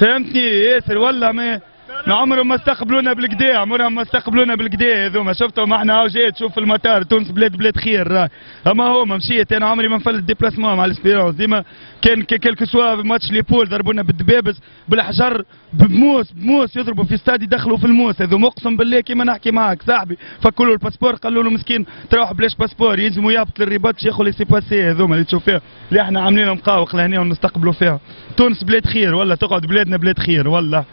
فهمتني ياسر والله ما عمرهم ما استقبلونا بالكدا، عمرهم ما استقبلونا بالكدا هذوما. شفتهم احنا جاي تشوف في المطار تونس بلاد خير راهي. اما هو مشيت انا عمري ما نفلت ديبلاسمون مع الاسبيرونس، ديما كان كيلكو سوا ماتش ليبول ضربونا بالدبابس بالحجر بموس يضربوا في استاد يدخلوا في الموس هذوما. اقسم بالله كيما نحكي معاك صاحبي فكوا له الباسبور قالوا له مسكين تروح بلاش باسبور يلزموا يهبط للرباط باش ياخذ لي سي باسي هذوما اللي تشوف فيها اللي احنا عاملينهم مقاوق لهنا ونستقبلوا فيها. تونس بلاد خير والله، تقعد بلادنا بلاد خير والله.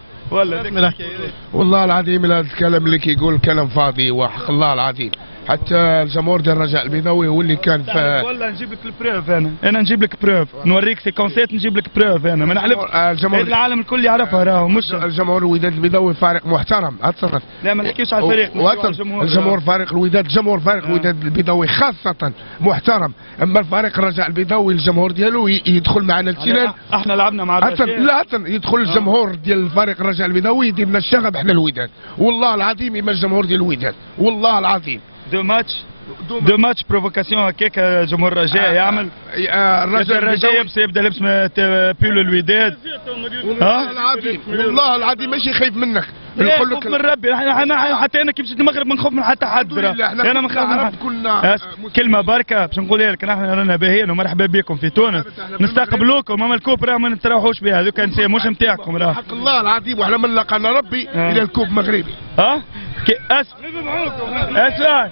والله العظيم هذا الكلام اللي كيقول كلام فاضي وحق الله العظيم. حتى الجمهور ديال الرجاء البيضاوي هو اللي كان والله نجيب لك البروف انا نجيب لك بروف نوريك سيكونسات نجيب لك بروف انا ما نحلف. الجمهور العالم الكل يعرفها راهو مش الجمهور الوداد البيضاوي فريق محترم اتصرف. لا ما نحكيوش على الفريق الجمهور فريق الوداد جمهور فريق الوداد البيضاوي خاصة محترم. اما الفريق الرجاء البيضاوي الجمهور ديالو يدخل معنا التلال. احنا لعبنا مع الرجاء لا يدخل الجمهور ديال الفريق الرجاء البيضاوي يدير لنا الشغب احنا الوداد والله العظيم. اما الجمهور ديال الوداد والله العظيم دو ماتش بروفوكاسيون هكاك جمهور الرجاء يعمل. الرجاء يبدا لبس بيلو الوداد والله العظيم ماشي خايف منك. نقول لك من ربي احنا حتى انا كي مشيت المغرب ما نخاف من حتى حد. انا ما نخاف كنا كلمه بركه باش نقولها لك. نحن رانا باهيين ومرحبا بكم في تونس نستقبلوكم. اما الكوب راه ما نتراوحوش بها هذوك مش نتاعكم راه حق الله العظيم. وحنا من لقانا ربي الى الكوب مغربي. اسمع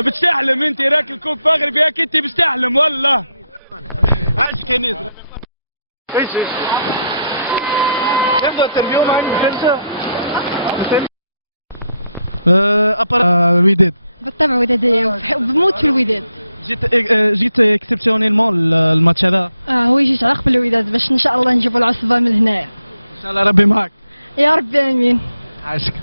بتستحلم انت راك الكوب مغربي هاك انت بتستحلم والله. ايش كنيس ايش نبدا التربيه معك انت الوداد بالطبع ودادية بموت في الوداد. جيت اكسبسيونيلمون الماتش هذا. هو يجي على قبل الوداد باش ان شاء الله نجيبوا العصبة من هنايا ان شاء الله. ربي معك يا ربي امين. عاشك.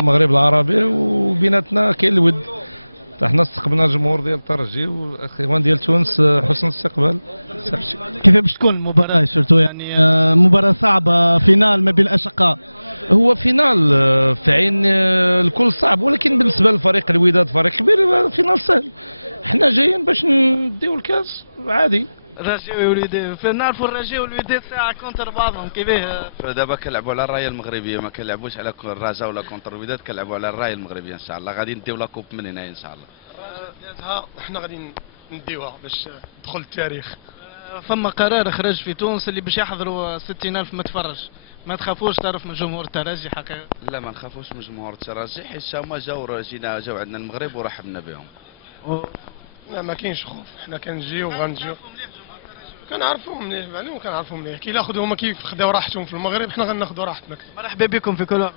المغرب العربي وبيناتنا كاين الود. احنا استقبلنا الجمهور ديال الترجي والاخوان ديال تونس حسن استقبال. كيف باش تكون المباراة سورتو يعني مباراة صعبة فينال ما بين الاشقاء؟ هو فينال في عين الكل صعب، ولكن بالنسبة لفريق الوداد فريق كبير فينال سهل. احنا جايين باش نديو الكاس عادي. الرجاء والوداد نعرفوا الرجاء والوداد ساعة كونتر بعضهم كيفاه؟ دابا كنلعبوا على الرايه المغربيه، ما كنلعبوش على الرجاء ولا كونتر الوداد، كنلعبوا على الرايه المغربيه ان شاء الله. غادي نديو لا كوب من هنا ان شاء الله. احنا غادي نديوها باش تدخل التاريخ. فما قرار خرج في تونس اللي باش يحضروا 60,000 متفرج، ما تخافوش تعرف من جمهور الترجي حقيقة؟ لا ما نخافوش من جمهور الترجي حيت هما جاو عندنا المغرب ورحبنا بهم. لا ما كاينش خوف، حنا كنجيو وغنجيو. كنعرفوهم مليح معلوم كنعرفوهم مليح. كي ياخذوا هما كيف خداو راحتهم في المغرب حنا غناخذوا راحتنا. مرحبا بكم في كل.